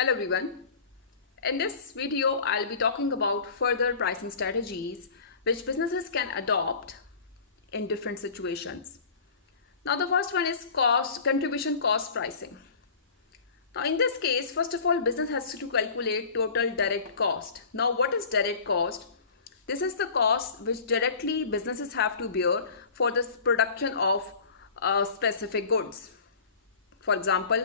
Hello everyone. In this video, I'll be talking about further pricing strategies which businesses can adopt in different situations. Now the first one is contribution cost pricing. Now in this case, first of all, business has to calculate total direct cost. Now what is direct cost? This is the cost which directly businesses have to bear for the production of specific goods. For example,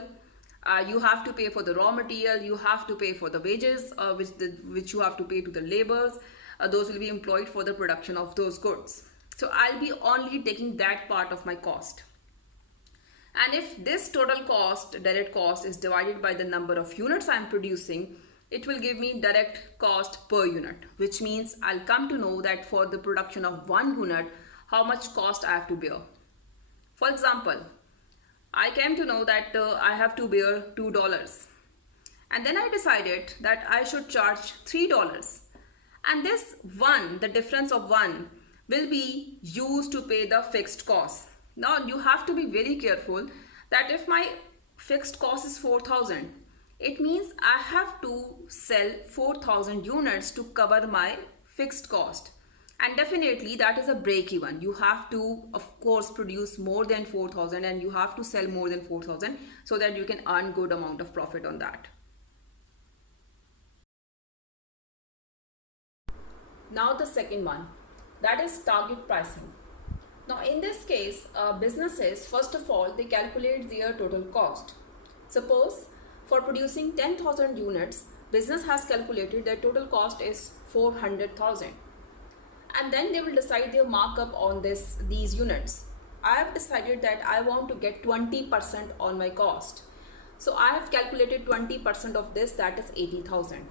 you have to pay for the raw material, you have to pay for the wages which you have to pay to the laborers. Those will be employed for the production of those goods. So I'll be only taking that part of my cost. And if this total cost, direct cost, is divided by the number of units I'm producing, it will give me direct cost per unit, which means I'll come to know that for the production of 1 unit, how much cost I have to bear. For example, I came to know that I have to bear $2, and then I decided that I should charge $3, and this one, the difference of one, will be used to pay the fixed cost. Now you have to be very careful that if my fixed cost is 4,000, it means I have to sell 4,000 units to cover my fixed cost. And definitely that is a break even. You have to, of course, produce more than 4,000 and you have to sell more than 4,000 so that you can earn good amount of profit on that. Now the second one, that is target pricing. Now in this case, businesses, first of all, they calculate their total cost. Suppose for producing 10,000 units, business has calculated their total cost is 400,000. And then they will decide their markup on these units. I have decided that I want to get 20% on my cost. So I have calculated 20% of this, that is 80,000.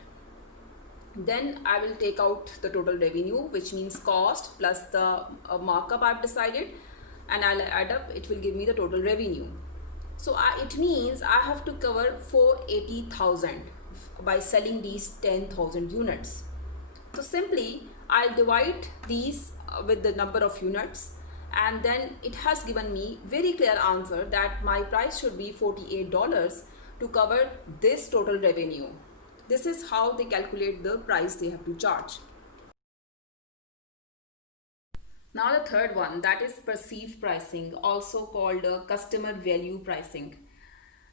Then I will take out the total revenue, which means cost plus the markup I've decided, and I'll add up, it will give me the total revenue. So it means I have to cover 480,000 by selling these 10,000 units. So simply I'll divide these with the number of units, and then it has given me very clear answer that my price should be $48 to cover this total revenue. This is how they calculate the price they have to charge. Now the third one, that is perceived pricing, also called customer value pricing.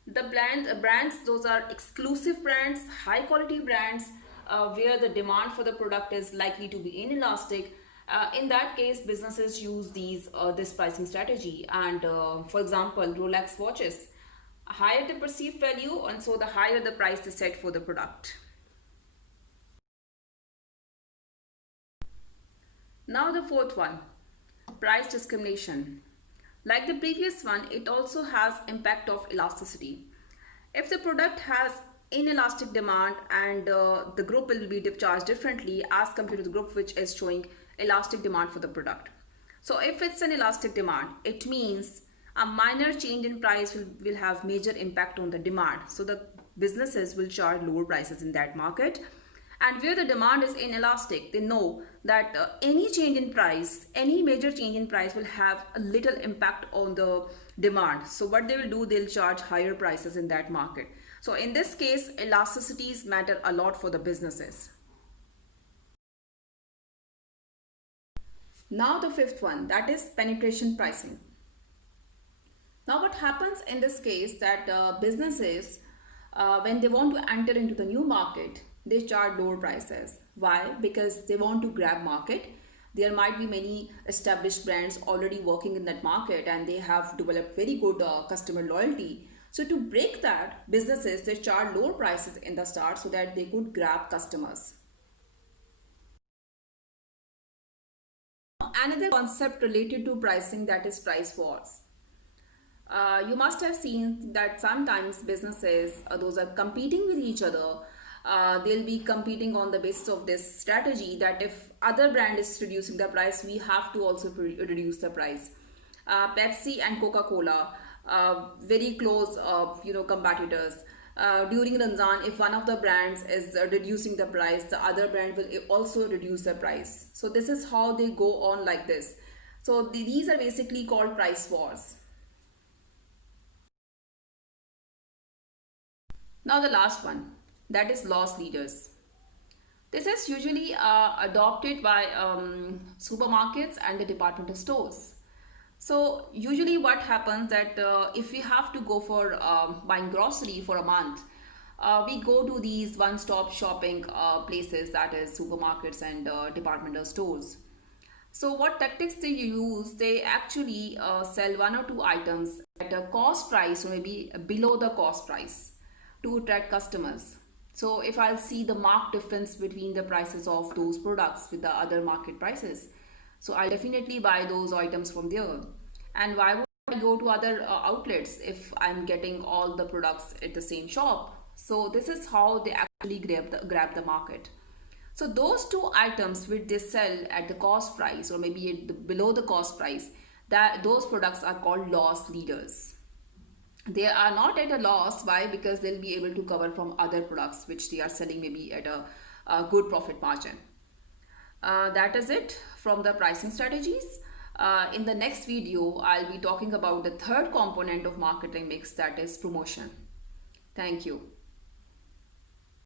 The brands, those are exclusive brands, high quality brands, where the demand for the product is likely to be inelastic. In that case, businesses use this pricing strategy. And for example, Rolex watches, higher the perceived value, and so the higher the price is set for the product. Now the fourth one, price discrimination. Like the previous one, it also has impact of elasticity. If the product has inelastic demand, and the group will be charged differently as compared to the group which is showing elastic demand for the product. So if it's an elastic demand, it means a minor change in price will have major impact on the demand. So the businesses will charge lower prices in that market. And where the demand is inelastic, they know that any change in price, any major change in price will have a little impact on the demand. So what they will do, they'll charge higher prices in that market. So in this case, elasticities matter a lot for the businesses. Now the fifth one, that is penetration pricing. Now what happens in this case, that businesses, when they want to enter into the new market, they charge lower prices. Why? Because they want to grab market. There might be many established brands already working in that market, and they have developed very good customer loyalty. So to break that, businesses, they charge lower prices in the start so that they could grab customers. Another concept related to pricing, that is price wars. You must have seen that sometimes businesses, those are competing with each other. They'll be competing on the basis of this strategy that if other brand is reducing the price, we have to also reduce the price. Pepsi and Coca-Cola, very close competitors. During Ramzan, if one of the brands is reducing the price, the other brand will also reduce the price. So this is how they go on like this. So these are basically called price wars. Now the last one, that is loss leaders. This is usually adopted by supermarkets and the departmental stores. So usually what happens that if we have to go for buying grocery for a month, we go to these one-stop shopping places, that is supermarkets and departmental stores. So what tactics they use, they actually sell one or two items at a cost price or maybe below the cost price to attract customers. So if I'll see the marked difference between the prices of those products with the other market prices, so I'll definitely buy those items from there. And why would I go to other outlets if I'm getting all the products at the same shop? So this is how they actually grab the market. So those two items which they sell at the cost price or maybe below the cost price, that those products are called loss leaders. They are not at a loss. Why? Because they'll be able to cover from other products which they are selling maybe at a good profit margin. That is it from the pricing strategies. In the next video, I'll be talking about the third component of marketing mix, that is promotion. Thank you.